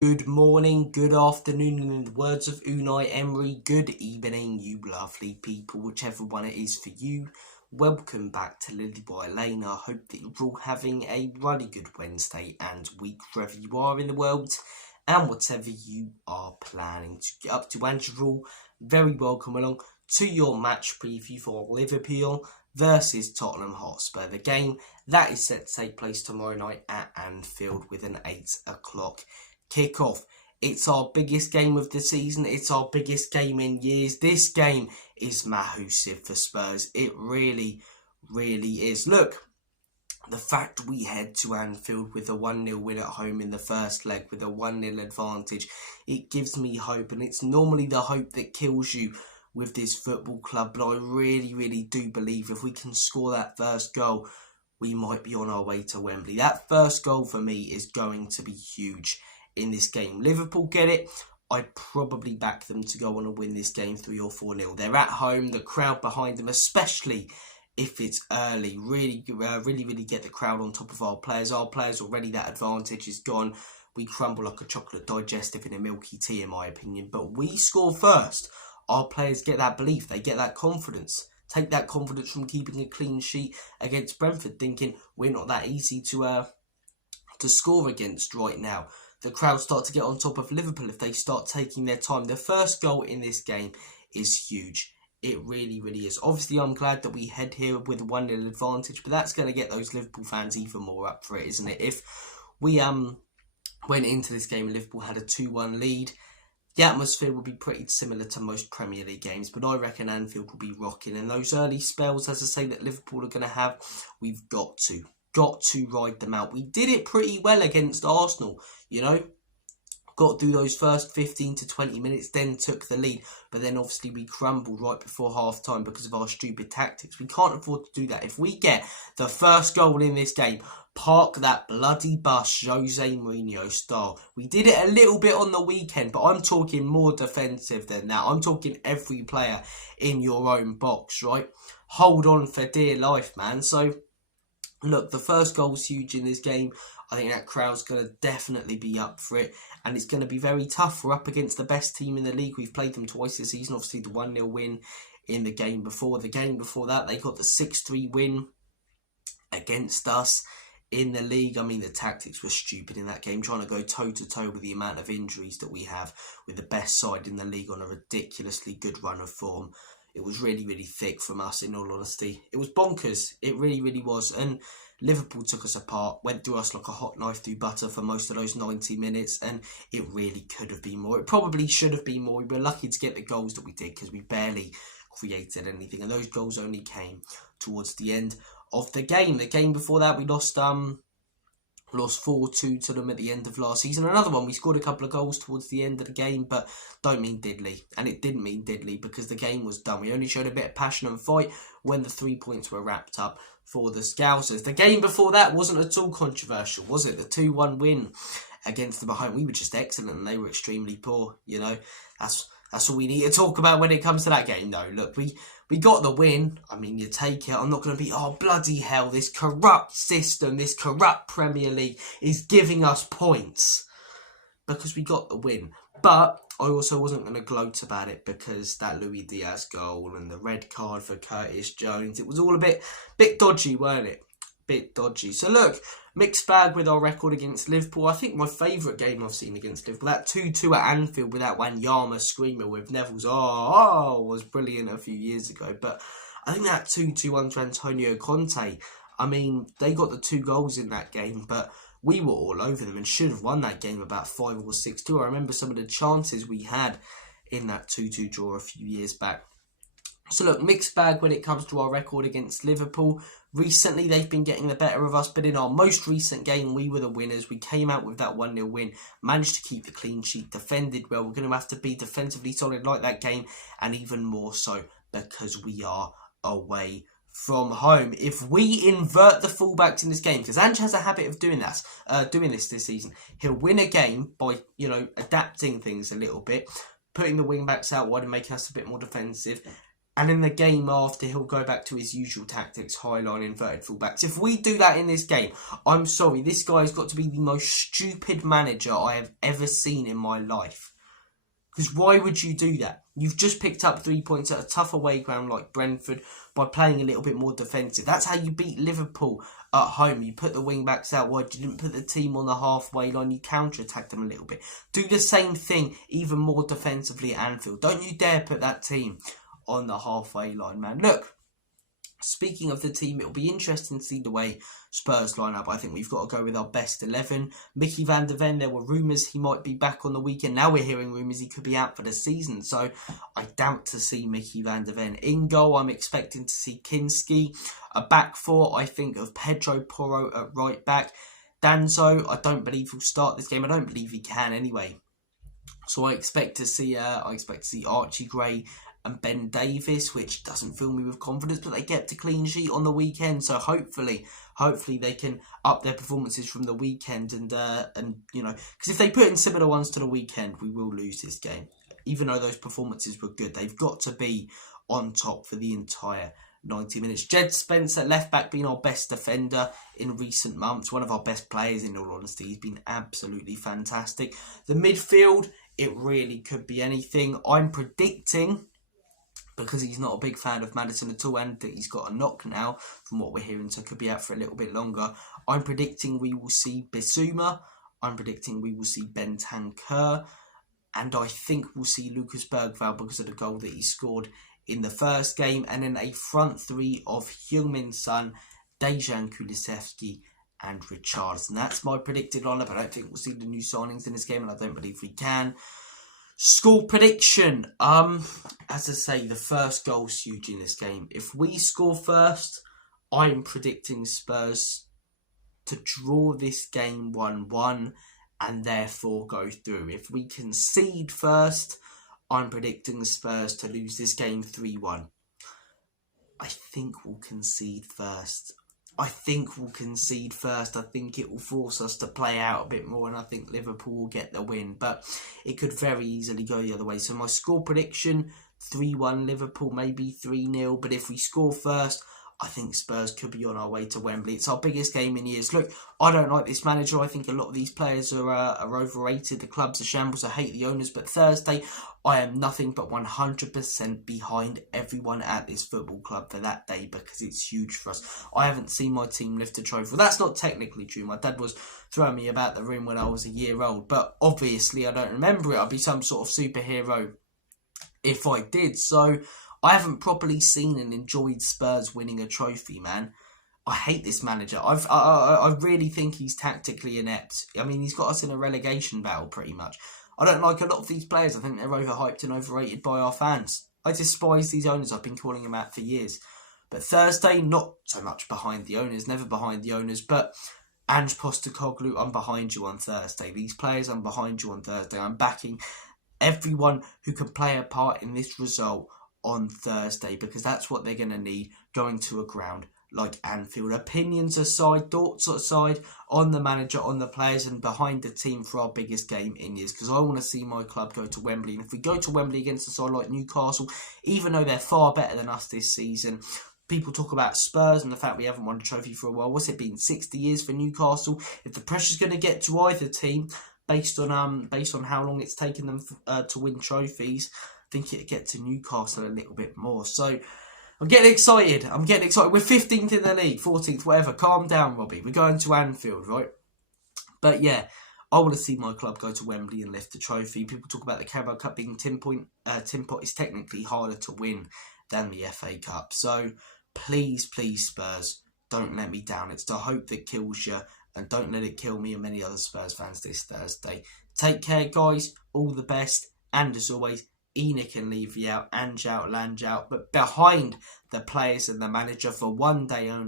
Good morning, good afternoon, and in the words of Unai Emery, good evening, you lovely people, whichever one it is for you. Welcome back to Lilywhite Lane. I hope that you're all having a really good Wednesday and week wherever you are in the world, and whatever you are planning to get up to. And you're all very welcome along to your match preview for Liverpool versus Tottenham Hotspur. The game that is set to take place tomorrow night at Anfield with an 8 o'clock kick-off. It's our biggest game of the season. It's our biggest game in years. This game is massive for Spurs. It really, really is. Look, the fact we head to Anfield with a 1-0 win at home in the first leg with a 1-0 advantage, it gives me hope. And it's normally the hope that kills you with this football club. But I really, really do believe if we can score that first goal, we might be on our way to Wembley. That first goal for me is going to be huge in this game. Liverpool get it. I'd probably back them to go on and win this game 3 or 4-0. They're at home, the crowd behind them, especially if it's early, really get the crowd on top of our players. Our players already, that advantage is gone. We crumble like a chocolate digestive in a milky tea, in my opinion. But we score first. Our players get that belief. They get that confidence. Take that confidence from keeping a clean sheet against Brentford, thinking we're not that easy to score against right now. The crowd start to get on top of Liverpool if they start taking their time. The first goal in this game is huge. It really, really is. Obviously, I'm glad that we head here with a 1-0 advantage, but that's going to get those Liverpool fans even more up for it, isn't it? If we went into this game and Liverpool had a 2-1 lead, the atmosphere would be pretty similar to most Premier League games, but I reckon Anfield will be rocking. And those early spells, as I say, that Liverpool are going to have, we've got to ride them out. We did it pretty well against Arsenal, you know. Got through those first 15 to 20 minutes, then took the lead. But then obviously we crumbled right before half-time because of our stupid tactics. We can't afford to do that. If we get the first goal in this game, park that bloody bus Jose Mourinho style. We did it a little bit on the weekend, but I'm talking more defensive than that. I'm talking every player in your own box, right? Hold on for dear life, man. So look, the first goal's huge in this game. I think that crowd's going to definitely be up for it. And it's going to be very tough. We're up against the best team in the league. We've played them twice this season. Obviously, the 1-0 win in the game before. The game before that, they got the 6-3 win against us in the league. I mean, the tactics were stupid in that game. Trying to go toe-to-toe with the amount of injuries that we have with the best side in the league on a ridiculously good run of form. It was really, really thick from us, in all honesty. It was bonkers. It really, really was. And Liverpool took us apart, went through us like a hot knife through butter for most of those 90 minutes, and it really could have been more. It probably should have been more. We were lucky to get the goals that we did because we barely created anything, and those goals only came towards the end of the game. The game before that, we lost 4-2 to them at the end of last season. Another one, we scored a couple of goals towards the end of the game, but don't mean diddly. And it didn't mean diddly because the game was done. We only showed a bit of passion and fight when the 3 points were wrapped up for the Scousers. The game before that wasn't at all controversial, was it? The 2-1 win against them at home. We were just excellent and they were extremely poor, you know. That's all we need to talk about when it comes to that game, though. Look, we got the win. I mean, you take it. I'm not going to be, oh, bloody hell, this corrupt system, this corrupt Premier League is giving us points. Because we got the win. But I also wasn't going to gloat about it because that Luis Diaz goal and the red card for Curtis Jones, it was all a bit dodgy, weren't it? Bit dodgy. So look, mixed bag with our record against Liverpool. I think my favourite game I've seen against Liverpool, that 2-2 at Anfield with that Wanyama screamer with Neville's was brilliant a few years ago. But I think that 2-2 under Antonio Conte, I mean, they got the 2 goals in that game, but we were all over them and should have won that game about 5 or 6-2. I remember some of the chances we had in that 2-2 draw a few years back. So look, mixed bag when it comes to our record against Liverpool. Recently, they've been getting the better of us, but in our most recent game, we were the winners. We came out with that 1-0 win, managed to keep the clean sheet, defended well. We're going to have to be defensively solid like that game, and even more so because we are away from home. If we invert the fullbacks in this game, because Ange has a habit of doing this season, he'll win a game by, you know, adapting things a little bit, putting the wing backs out wide and making us a bit more defensive. And in the game after, he'll go back to his usual tactics, high line, inverted fullbacks. If we do that in this game, I'm sorry, this guy's got to be the most stupid manager I have ever seen in my life. Because why would you do that? You've just picked up 3 points at a tough away ground like Brentford by playing a little bit more defensive. That's how you beat Liverpool at home. You put the wing-backs out wide. You didn't put the team on the halfway line. You counter-attacked them a little bit. Do the same thing, even more defensively at Anfield. Don't you dare put that team on the halfway line, man. Look, speaking of the team, it'll be interesting to see the way Spurs line up. I think we've got to go with our best 11. Mickey van der Ven, there were rumours he might be back on the weekend. Now we're hearing rumours he could be out for the season. So I doubt to see Mickey van der Ven. In goal, I'm expecting to see Kinski. A back four, I think, of Pedro Porro at right back. Danzo, I don't believe he'll start this game. I don't believe he can anyway. So I expect to see Archie Gray and Ben Davis, which doesn't fill me with confidence, but they kept a clean sheet on the weekend, so hopefully they can up their performances from the weekend, and you know, because if they put in similar ones to the weekend, we will lose this game. Even though those performances were good, they've got to be on top for the entire 90 minutes. Jed Spence at left back, being our best defender in recent months, one of our best players in all honesty. He's been absolutely fantastic. The midfield, it really could be anything. I'm predicting, because he's not a big fan of Maddison at all, and that he's got a knock now, from what we're hearing, so could be out for a little bit longer. I'm predicting we will see Bissouma. I'm predicting we will see Bentancur. And I think we'll see Lucas Bergvall because of the goal that he scored in the first game. And then a front three of Heung-min Son, Dejan Kulusevski and Richarlison. That's my predicted lineup. I don't think we'll see the new signings in this game, and I don't believe we can. Score prediction. As I say, the first goal's huge in this game. If we score first, I'm predicting Spurs to draw this game 1-1 and therefore go through. If we concede first, I'm predicting Spurs to lose this game 3-1. I think we'll concede first. I think it will force us to play out a bit more, and I think Liverpool will get the win. But it could very easily go the other way. So my score prediction, 3-1 Liverpool, maybe 3-0. But if we score first, I think Spurs could be on our way to Wembley. It's our biggest game in years. Look, I don't like this manager. I think a lot of these players are overrated. The club's a shambles. I hate the owners. But Thursday, I am nothing but 100% behind everyone at this football club for that day, because it's huge for us. I haven't seen my team lift a trophy. Well, that's not technically true. My dad was throwing me about the room when I was a year old. But obviously, I don't remember it. I'd be some sort of superhero if I did. So I haven't properly seen and enjoyed Spurs winning a trophy, man. I hate this manager. I really think he's tactically inept. I mean, he's got us in a relegation battle, pretty much. I don't like a lot of these players. I think they're overhyped and overrated by our fans. I despise these owners. I've been calling them out for years. But Thursday, not so much behind the owners, never behind the owners, but Ange Postecoglou, I'm behind you on Thursday. These players, I'm behind you on Thursday. I'm backing everyone who can play a part in this result on Thursday, because that's what they're going to need going to a ground like Anfield. Opinions aside, thoughts aside on the manager, on the players and behind the team for our biggest game in years, because I want to see my club go to Wembley. And if we go to Wembley against a side like Newcastle, even though they're far better than us this season, people talk about Spurs and the fact we haven't won a trophy for a while. What's it been, 60 years for Newcastle? If the pressure's going to get to either team based on how long it's taken them to win trophies, I think it'd get to Newcastle a little bit more. So I'm getting excited. We're 15th in the league, 14th, whatever. Calm down, Robbie. We're going to Anfield, right? But yeah, I want to see my club go to Wembley and lift the trophy. People talk about the Carabao Cup being tin pot is technically harder to win than the FA Cup. So please, Spurs, don't let me down. It's the hope that kills you, and don't let it kill me and many other Spurs fans this Thursday. Take care, guys. All the best. And as always, Enoch and Levy out, Ange out, Lange out, but behind the players and the manager for one day only.